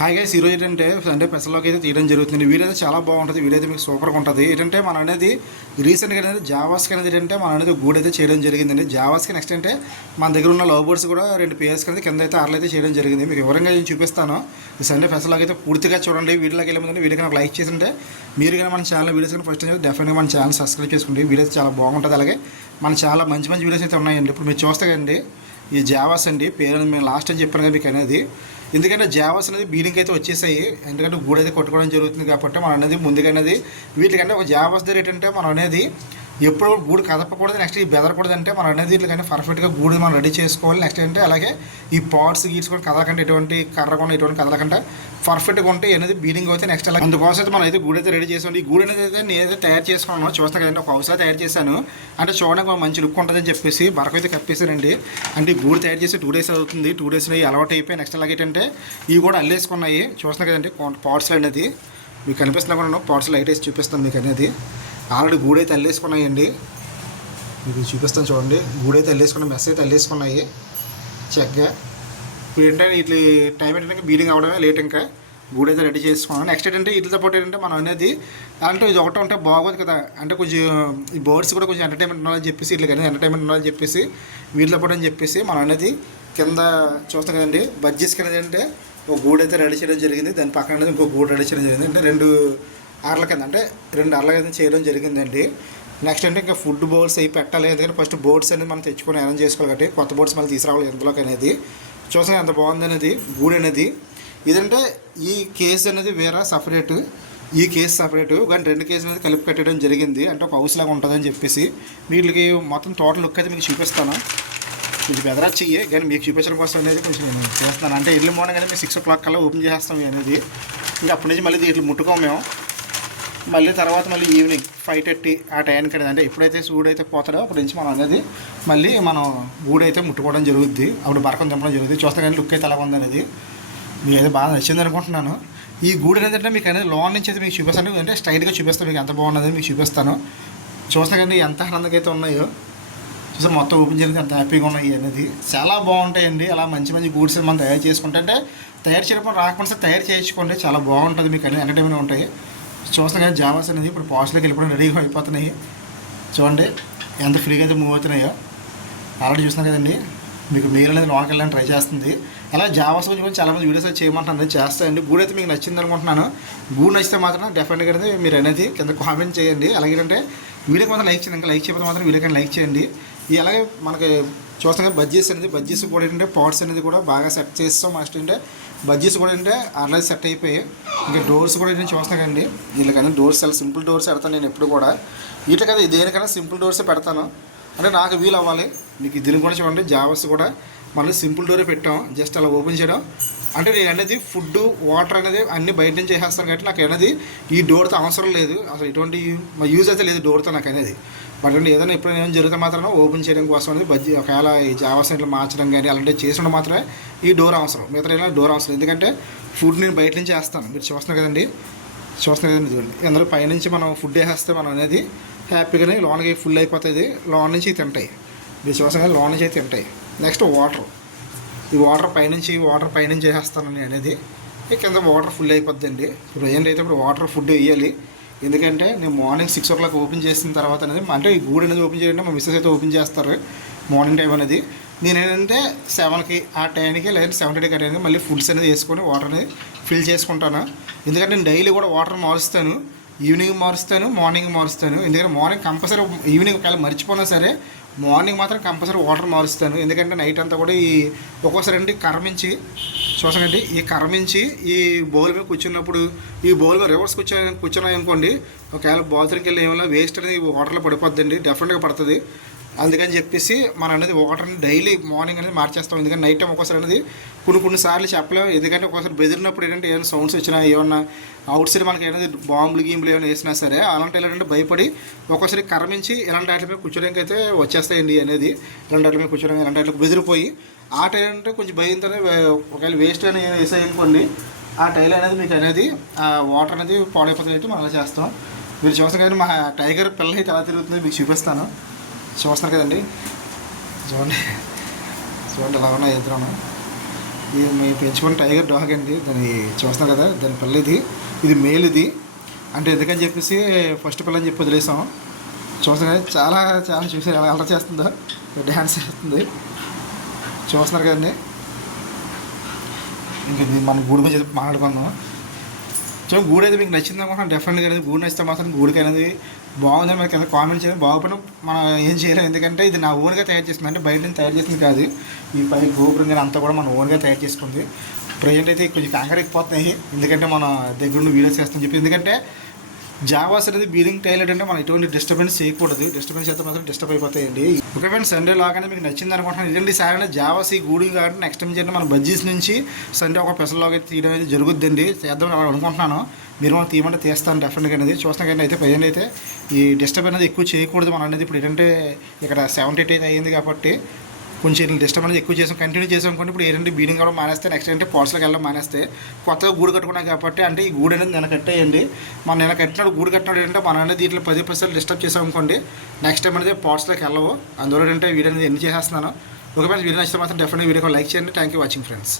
Hi guys, ఈరోజు ఏంటంటే Sunday స్పెషల్లోకి అయితే తీయడం జరుగుతుంది. వీడియో అయితే చాలా బాగుంటుంది. వీడియో అయితే మీకు సూపర్గా ఉంటుంది. ఏంటంటే మనం అనేది రీసెంట్గా అనేది జావాస్కి అనేది ఏంటంటే మనం అనేది గూడ్ అయితే చేయడం జరిగిందండి. జావాస్కి నెక్స్ట్ అంటే మన దగ్గర ఉన్న లవ్ బర్డ్స్ కూడా 2 పేర్స్ అనేది కింద అయితే అర్లు అయితే చేయడం జరిగింది. మీకు వివరంగా నేను చూపిస్తాను. ఈ సండే స్పెషల్లోకి అయితే పూర్తిగా చూడండి. వీడియోకి వెళ్ళే ముందు వీడియోకి నాకు లైక్ చేసింటే మీరు కానీ మన ఛానల్ వీడియోస్ కానీ ఫస్ట్ డెఫినెట్గా మన ఛానల్ సబ్స్క్రైబ్ చేసుకోండి. వీడియోస్ చాలా బాగుంటుంది. అలాగే మన చాలా మంచి మంచి వీడియోస్ అయితే ఉన్నాయండి. ఇప్పుడు మీరు చూస్తే కదండి ఈ జావాస్ అండి పేరు మేము లాస్ట్ టైం చెప్పాను కదా మీకు అనేది. ఎందుకంటే జావాస్ అనేది బీడింగ్ అయితే వచ్చేసాయి. ఎందుకంటే గూడు అయితే కొట్టుకోవడం జరుగుతుంది కాబట్టి మనం అనేది ముందుగా అనేది వీటికంటే ఒక జావాస్ దగ్గర ఏంటంటే మనం అనేది ఎప్పుడు గూడు కదపకూడదు. నెక్స్ట్ ఈ బెదరకూడదు. అంటే మనం అనేది వీటికన్నా పర్ఫెక్ట్గా గూడు మనం రెడీ చేసుకోవాలి. నెక్స్ట్ అంటే అలాగే ఈ పాట్స్ గీట్స్ కూడా కదలకంటే ఎటువంటి కర్రకుండా ఎటువంటి కదలకుండా పర్ఫెక్ట్గా ఉంటే అనేది బీడింగ్ అయితే నెక్స్ట్ అలా అందుకోసం అయితే మనం అయితే గూడు అయితే రెడీ చేసుకోండి. ఈ గూడు అనేది అయితే నేనైతే తయారు చేసుకున్నాను. చూస్తాను కదండి, ఒక హౌస్ తయారు చేశాను. అంటే చూడడానికి మంచి లుక్ ఉంటుందని చెప్పేసి బరకు అయితే కప్పేశానండి. అంటే ఈ గూడు తయారు చేసి 2 డేస్ అవుతుంది. 2 డేస్లో అలవాటు అయిపోయి నెక్స్ట్ అలాగే ఏంటంటే ఇవి కూడా అల్లేసుకున్నాయి. చూస్తున్నాయి కదండి పాట్స్ అనేది మీకు కనిపిస్తున్నా కూడా పాట్స్ లైట్ వేసి చూపిస్తాను మీకు అనేది. ఆల్రెడీ గూడైతే అల్లేసుకున్నాయండి. మీకు చూపిస్తాను చూడండి. గూడైతే అల్లేసుకున్న మెస్ అయితే అల్లేసుకున్నాయి చక్కగా. ఇప్పుడు ఏంటంటే ఇట్లా టైం ఏంటంటే బీడింగ్ అవ్వడమే లేట్. ఇంకా గూడైతే రెడీ చేసుకున్నాను. నెక్స్ట్ ఏంటంటే వీటితో పాటు ఏంటంటే మనం అనేది అంటే ఇది ఒకటి ఉంటే బాగోదు కదా. అంటే కొంచెం ఈ బర్డ్స్ కూడా కొంచెం ఎంటర్టైన్మెంట్ ఉండాలని చెప్పేసి ఇట్లా కానీ ఎంటర్టైన్మెంట్ ఉండాలని చెప్పేసి వీటితో పాటు అని చెప్పేసి మనం అనేది కింద చూస్తాం కదండి బడ్జెట్స్కి అనేది అంటే ఒక గూడు అయితే రెడీ చేయడం జరిగింది. దాని పక్కన అనేది ఇంకో గూడు రెడీ చేయడం జరిగింది. అంటే 2 అర్ల కింద అంటే 2 అర్ల కింద చేయడం జరిగిందండి. నెక్స్ట్ అంటే ఇంకా ఫుడ్ బౌల్స్ అవి పెట్టాలి. ఎందుకంటే ఫస్ట్ బోర్డ్స్ అనేది మనం తెచ్చుకొని అరేంజ్ చేసుకోవాలి కాబట్టి కొత్త బోర్డ్స్ మళ్ళీ తీసుకురావాలి ఇందులోకి అనేది. చూసాం ఎంత బాగుంది అనేది గూడు అనేది. ఇదంటే ఈ కేసు అనేది వేరే సపరేట్, ఈ కేసు సపరేటు, కానీ 2 కేసులు అనేది కలిపి పెట్టడం జరిగింది. అంటే ఒక హౌస్ లాగా ఉంటుందని చెప్పేసి వీటికి మొత్తం టోటల్ లుక్ అయితే మీకు చూపిస్తాను. కొంచెం బెదరచ్చి కానీ మీకు చూపించడం కోసం అనేది కొంచెం నేను చేస్తాను. అంటే ఎర్లీ మార్నింగ్ అనేది మేము 6 o'clock కల్లా ఓపెన్ చేస్తాం అనేది. ఇంకా అప్పటి నుంచి మళ్ళీ ఇట్లా ముట్టుకోము మేము. మళ్ళీ తర్వాత మళ్ళీ ఈవినింగ్ 5:30 ఆ టైంకి అనేది అంటే ఎప్పుడైతే గూడు అయితే పోతాడో అప్పటి నుంచి మనం అనేది మళ్ళీ మనం గూడు అయితే ముట్టుకోవడం జరుగుద్ది. అప్పుడు బరకం తింపడం జరుగుతుంది. చూస్తే కానీ లుక్ అయితే ఎలా ఉందనేది మీకు అయితే బాగా నచ్చింది అనుకుంటున్నాను. ఈ గూడు ఏంటంటే మీకు అనేది లోన్ నుంచి అయితే మీకు చూపిస్తాను. అంటే స్ట్రైట్గా చూపిస్తాను మీకు ఎంత బాగున్నది మీకు చూపిస్తాను. చూస్తే కానీ ఎంత ఆనందంగా అయితే ఉన్నాయో చూస్తే మొత్తం ఓపెన్ చేసి ఎంత హ్యాపీగా ఉన్నాయి అనేది. చాలా బాగుంటాయండి. అలా మంచి మంచి గూడ్స్ మనం తయారు చేసుకుంటే అంటే తయారు చేయడం రాకుండా తయారు చేయించుకుంటే చాలా బాగుంటుంది. మీకు అన్ని ఎంటర్టైన్మెంట్ ఉంటాయి. చూస్తే కానీ జావాస్ అనేది ఇప్పుడు పాస్ట్లోకి వెళ్ళిపోవడం రెడీగా అయిపోతున్నాయి. చూడండి ఎంత ఫ్రీగా అయితే మూవ్ అవుతున్నాయో. ఆల్రెడీ చూస్తున్నారు కదండి. మీకు మీరు అనేది లోన్కి వెళ్ళాలని ట్రై చేస్తుంది. అలా జావాస్ గురించి చాలామంది వీడియోస్ అయితే చేయమంటారు, చేస్తాయండి. గూడు అయితే మీకు నచ్చింది అనుకుంటున్నాను. గూడు నచ్చితే మాత్రం డెఫినెట్గా అనేది మీరు అనేది కింద కామెంట్ చేయండి. అలాగేంటే వీడియోకి మాత్రం లైక్ చేయండి. ఇంకా లైక్ చేయకపోతే మాత్రం వీడియోకి లైక్ చేయండి. అలాగే మనకి చూస్తాం బడ్జెట్స్ అనేది బడ్జెట్స్ కూడా ఏంటంటే పాట్స్ అనేది కూడా బాగా సెట్ చేస్తాం. ఫస్ట్ అంటే బడ్జెట్స్ కూడా ఏంటంటే ఆల్రెడీ సెట్ అయిపోయాయి. ఇంకా డోర్స్ కూడా ఏంటంటే చూస్తానండి వీళ్ళకన్నా డోర్స్ చాలా సింపుల్ డోర్స్ పెడతాను నేను ఎప్పుడు కూడా. వీటి కదా దేనికన్నా సింపుల్ డోర్సే పెడతాను. అంటే నాకు వీలు అవ్వాలి. మీకు దీన్ని కూడా చూడండి జావాస్ కూడా మళ్ళీ సింపుల్ డోరే పెట్టాం. జస్ట్ అలా ఓపెన్ చేయడం. అంటే నేను అనేది ఫుడ్ వాటర్ అనేది అన్నీ బయట నుంచి చేసేస్తాను కాబట్టి నాకు అనేది ఈ డోర్తో అవసరం లేదు. అసలు ఎటువంటి యూజ్ అయితే లేదు డోర్తో నాకు అనేది. బట్ అంటే ఏదైనా ఎప్పుడైనా ఏమైనా జరిగితే మాత్రం ఓపెన్ చేయడం కోసం అనేది ఒకవేళ ఈ జావాస్ ఇట్లా మార్చడం కానీ అలాంటివి చేసిన మాత్రమే ఈ డోర్ అవసరం. మిగతా డోర్ అవసరం. ఎందుకంటే ఫుడ్ నేను బయట నుంచి వేస్తాను. మీరు చూస్తున్నారు కదండి. చూస్తున్నారు కదండి చూడండి. అందరూ పైనుంచి మనం ఫుడ్ వేసేస్తే మనం అనేది హ్యాపీగానే లోన్కి ఫుల్ అయిపోతుంది. లోన్ నుంచి తింటాయి. మీరు చూస్తాం కదా లోన్ నుంచి అయితే తింటాయి. Next water. ఈ వాటర్ పైనుంచి వేసేస్తాను నేను అనేది. కింద వాటర్ ఫుల్ అయిపోద్దండి. ఇప్పుడు ఏంటైతే ఇప్పుడు వాటర్ ఫుడ్ వేయాలి. ఎందుకంటే నేను మార్నింగ్ 6 o'clock ఓపెన్ చేసిన తర్వాత అనేది అంటే ఈ గూడు అనేది ఓపెన్ చేయాలంటే మా మిస్సెస్ అయితే ఓపెన్ చేస్తారు మార్నింగ్ టైం అనేది. నేను ఏంటంటే 7కి ఆ టైంకి లేదా 7:30 ఆ టైంకి మళ్ళీ ఫుడ్స్ అనేది వేసుకొని వాటర్ అనేది ఫిల్ చేసుకుంటాను. ఎందుకంటే నేను డైలీ కూడా వాటర్ మారుస్తాను. ఈవినింగ్ మారుస్తాను, మార్నింగ్ మారుస్తాను. ఎందుకంటే మార్నింగ్ కంపల్సరీ, ఈవినింగ్ ఒకవేళ మర్చిపోయినా సరే మార్నింగ్ మాత్రం కంపల్సరీ వాటర్ మారుస్తాను. ఎందుకంటే నైట్ అంతా కూడా ఈ ఒక్కోసారి అంటే కర్మించి చూసానండి ఈ కర్మించి ఈ బౌల్ మీద కూర్చున్నప్పుడు ఈ బౌల్ మీద రివర్స్ కూర్చున్నాయి అనుకోండి, ఒకవేళ బాత్రూమ్కి వెళ్ళి ఏమైనా వేస్ట్ అనేది వాటర్లో పడిపోద్దండి. డెఫినెట్గా పడుతుంది. అందుకని చెప్పేసి మనం అనేది వాటర్ని డైలీ మార్నింగ్ అనేది మార్చేస్తాం. ఎందుకంటే నైట్ టైం ఒక్కోసారి అనేది కొన్నిసార్లు చెప్పలేము. ఎందుకంటే ఒకసారి బెదిరినప్పుడు ఏంటంటే ఏమైనా సౌండ్స్ వచ్చినా ఏమన్నా అవుట్ సైడ్ మనకి ఏమైనా బాంబులు గీంబులు ఏమైనా వేసినా సరే అలాంటి ఏంటంటే భయపడి ఒక్కోసారి కరమించి ఇలాంటి వాటి మీద కూర్చోడానికి అయితే వచ్చేస్తాయండి అనేది. ఇలాంటి వాటి మీద కూర్చోడానికి ఇలాంటి వాటికి బెదిరిపోయి ఆ టైం అంటే కొంచెం భయంతోనే ఒకవేళ వేస్ట్ అనేది వేసాయనుకోండి ఆ టైల్ అనేది మీకు అనేది ఆ వాటర్ అనేది పాడైపోతుంది. అయితే మనం అలా చేస్తాం. మీరు చూస్తాం కదండి మా టైగర్ పిల్ల అయితే ఎలా తిరుగుతుంది మీకు చూపిస్తాను. చూస్తున్నారు కదండి. చూడండి ఎలా ఉన్నాయి ఇద్దరు. ఇది మేము పెంచుకున్న టైగర్ డాగ్ అండి. దాన్ని చూస్తున్నాం కదా, దాని పిల్ల ఇది మేల్ ఇది. అంటే ఎందుకని చెప్పేసి ఫస్ట్ పిల్ల అని చెప్పి వదిలేసాం. చూస్తున్నాం కదా, చాలా చాలా చూసారు ఎలా అలర్ చేస్తుందో, డ్యాన్స్ చేస్తుంది. చూస్తున్నారు కదండి. ఇంకా ఇది మన గూడు మీద మాట్లాడుకున్నాం. సో గూడు అయితే మీకు నచ్చింది అనుకుంటున్నాను. డెఫినెట్గా అనేది గూడు నచ్చితే మాత్రం గూడికి అనేది బాగుందని మనకి కింద కామెంట్ చేయండి. బాగుపడిన మనం ఏం చేయలేం, ఎందుకంటే ఇది నా ఓన్గా తయారు చేసింది. అంటే బయట నుంచి తయారు చేసింది కాదు. ఈ పై గోపురం కానీ అంతా కూడా మనం ఓన్గా తయారు చేసుకుంది. ప్రజెంట్ అయితే కొంచెం కంగారు ఎక్కిపోతున్నాయి, ఎందుకంటే మన దగ్గర నుండి వీడియోస్ చేస్తామని చెప్పి. ఎందుకంటే జావాస్ అనేది బీరింగ్ టైలెట్ అంటే మనం ఎటువంటి డిస్టర్బెన్స్ చేయకూడదు. డిస్టర్బెన్స్ అయితే మాత్రం డిస్టర్బ్ అయిపోతాయండి. ఓకే ఫ్రెండ్స్, సండే లాగానే మీకు నచ్చింది అనుకుంటున్నాను. ఇదండి సార్ అనేది జావాస్ ఈ గూడి కాబట్టి నెక్స్ట్ టైం చేయండి మన బజ్జీస్ నుంచి సండే ఒక స్పెషల్ లాగా తీయడం అనేది జరుగుద్దండి. చేద్దాం అనుకుంటున్నాను. మీరు మనం తీయమంటే తీస్తాను డెఫినెట్గా అనేది. చూస్తాం కానీ అయితే ప్రజెంట్ అయితే ఈ డిస్టర్బ్ అనేది ఎక్కువ చేయకూడదు మనం అనేది. ఇప్పుడు ఏంటంటే ఇక్కడ 78 అయితే అయ్యింది కాబట్టి కొంచెం డిస్టర్బ్ అనేది ఎక్కువ చేసాం, కంటిన్యూ చేసాం అనుకోండి. ఇప్పుడు ఏంటంటే బీడింగ్ కూడా మానేస్తే నెక్స్ట్ ఏంటంటే పాట్స్లోకి వెళ్ళడం మానేస్తే కొత్తగా గూడు కట్టుకున్నాం కాబట్టి, అంటే ఈ గూడు అనేది నేను కట్టేయండి. మనం నేను కట్టినాడు గూడు కట్టినాడు ఏంటంటే మనం అనేది దీంట్లో 10% డిస్టర్బ్ చేసాం అనుకోండి, నెక్స్ట్ టైం అనేది పాట్స్లోకి వెళ్ళవు. అందువల్ల ఏంటంటే వీడియో అనేది ఎన్ని చేసేస్తున్నాను. ఒకవేళ వీడియో నచ్చితే మాత్రం డెఫినెట్గా వీడియోకి లైక్ చేయండి. Thank you watching friends.